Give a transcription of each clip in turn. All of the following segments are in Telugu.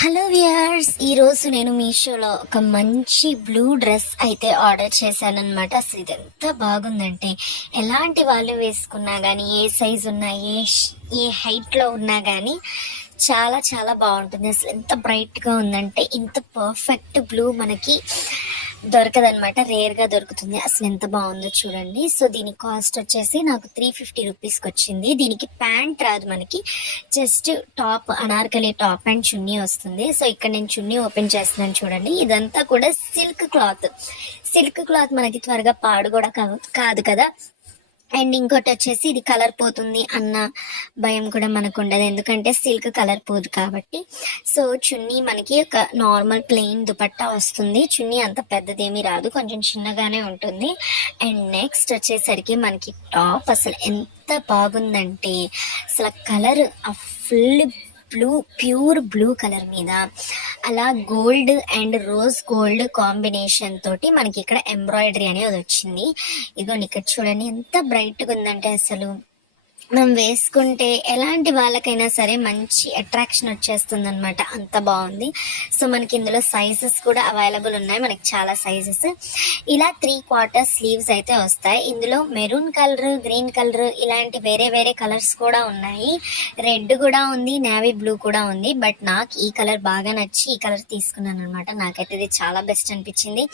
హలో వ్యూయర్స్, ఈరోజు నేను మీషోలో ఒక మంచి బ్లూ డ్రెస్ అయితే ఆర్డర్ చేశానన్నమాట. అసలు ఇది ఎంత బాగుందంటే ఎలాంటి వాళ్ళు వేసుకున్నా కానీ, ఏ సైజు ఉన్నా, ఏ హైట్లో ఉన్నా కానీ చాలా చాలా బాగుంటుంది. అసలు ఎంత బ్రైట్గా ఉందంటే ఇంత పర్ఫెక్ట్ బ్లూ మనకి దొరకదనమాట, రేర్గా దొరుకుతుంది. అసలు ఎంత బాగుందో చూడండి. సో దీని కాస్ట్ వచ్చేసి నాకు 350 రూపీస్కి వచ్చింది. దీనికి ప్యాంట్ రాదు, మనకి just top, anarkali top and chunni వస్తుంది. సో ఇక్కడ నేను చున్నీ ఓపెన్ చేస్తున్నాను చూడండి. ఇదంతా కూడా సిల్క్ క్లాత్ మనకి త్వరగా పాడు కూడా కాదు కదా. అండ్ ఇంకోటి వచ్చేసి ఇది కలర్ పోతుంది అన్న భయం కూడా మనకు ఉండదు, ఎందుకంటే సిల్క్ కలర్ పోదు కాబట్టి. సో చున్నీ మనకి ఒక నార్మల్ ప్లెయిన్ దుపట్టా వస్తుంది. చున్నీ అంత పెద్దదేమీ రాదు, కొంచెం చిన్నగానే ఉంటుంది. అండ్ నెక్స్ట్ వచ్చేసరికి మనకి టాప్ అసలు ఎంత బాగుందంటే, అసలు కలర్ ఆ ఫుల్ ప్యూర్ బ్లూ కలర్ మీద అలా gold and rose gold combination తోటి మనకి ఇక్కడ ఎంబ్రాయిడరీ అనేది వచ్చింది. ఇదిగోండి ఇక్కడ చూడండి ఎంత బ్రైట్గా ఉందంటే అసలు మనం వేసుకుంటే ఎలాంటి వాళ్ళకైనా సరే మంచి అట్రాక్షన్ వచ్చేస్తుంది అనమాట, అంత బాగుంది. సో మనకి ఇందులో సైజెస్ కూడా అవైలబుల్ ఉన్నాయి, మనకి చాలా సైజెస్. ఇలా 3/4 స్లీవ్స్ అయితే వస్తాయి. ఇందులో మెరూన్ కలర్, గ్రీన్ కలర్, ఇలాంటి వేరే వేరే కలర్స్ కూడా ఉన్నాయి. రెడ్ కూడా ఉంది, నేవీ బ్లూ కూడా ఉంది. బట్ నాకు ఈ కలర్ బాగా నచ్చి ఈ కలర్ తీసుకున్నాను అనమాట. నాకైతే ఇది చాలా బెస్ట్ అనిపించింది.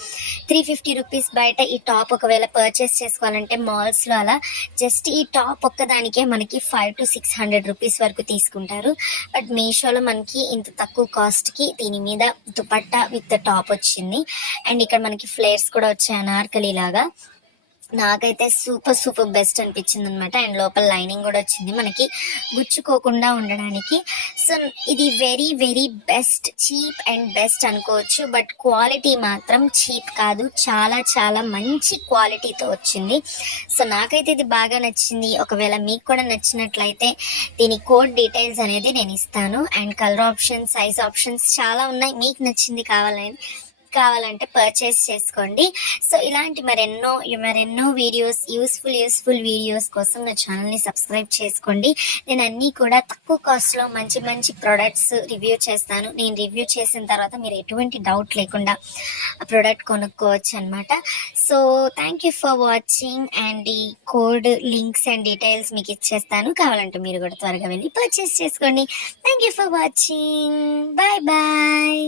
350 రూపీస్ బయట ఈ టాప్ ఒకవేళ పర్చేస్ చేసుకోవాలంటే మాల్స్లో అలా జస్ట్ ఈ టాప్ ఒక్కదానికే మనకి 500 to 600 రూపీస్ వరకు తీసుకుంటారు. బట్ మీషోలో మనకి ఇంత తక్కువ కాస్ట్కి దీని మీద దుపట్టా విత్ టాప్ వచ్చింది. అండ్ ఇక్కడ మనకి ఫ్లేర్స్ కూడా వచ్చాయి అనార్కలి లాగా. నాకైతే సూపర్ బెస్ట్ అనిపించింది అనమాట. అండ్ లోపల లైనింగ్ కూడా వచ్చింది మనకి గుచ్చుకోకుండా ఉండడానికి. సో ఇది very best, cheap and best అనుకోవచ్చు. బట్ క్వాలిటీ మాత్రం చీప్ కాదు, చాలా చాలా మంచి క్వాలిటీతో వచ్చింది. సో నాకైతే ఇది బాగా నచ్చింది. ఒకవేళ మీకు కూడా నచ్చినట్లయితే దీని కోడ్ డీటెయిల్స్ అనేది నేను ఇస్తాను. And colour options, size options చాలా ఉన్నాయి. మీకు నచ్చింది కావాలంటే పర్చేస్ చేసుకోండి. సో ఇలాంటి మరెన్నో వీడియోస్, యూస్ఫుల్ వీడియోస్ కోసం నా ఛానల్ని సబ్స్క్రైబ్ చేసుకోండి. నేను అన్నీ కూడా తక్కువ కాస్ట్లో మంచి ప్రొడక్ట్స్ రివ్యూ చేస్తాను. నేను రివ్యూ చేసిన తర్వాత మీరు ఎటువంటి డౌట్ లేకుండా ఆ ప్రోడక్ట్ కొనుక్కోవచ్చు అనమాట. So thank you for watching. And ఈ కోడ్ లింక్స్ అండ్ డీటెయిల్స్ మీకు ఇచ్చేస్తాను, కావాలంటే మీరు కూడా త్వరగా వెళ్ళి పర్చేస్ చేసుకోండి. Thank you for watching. Bye.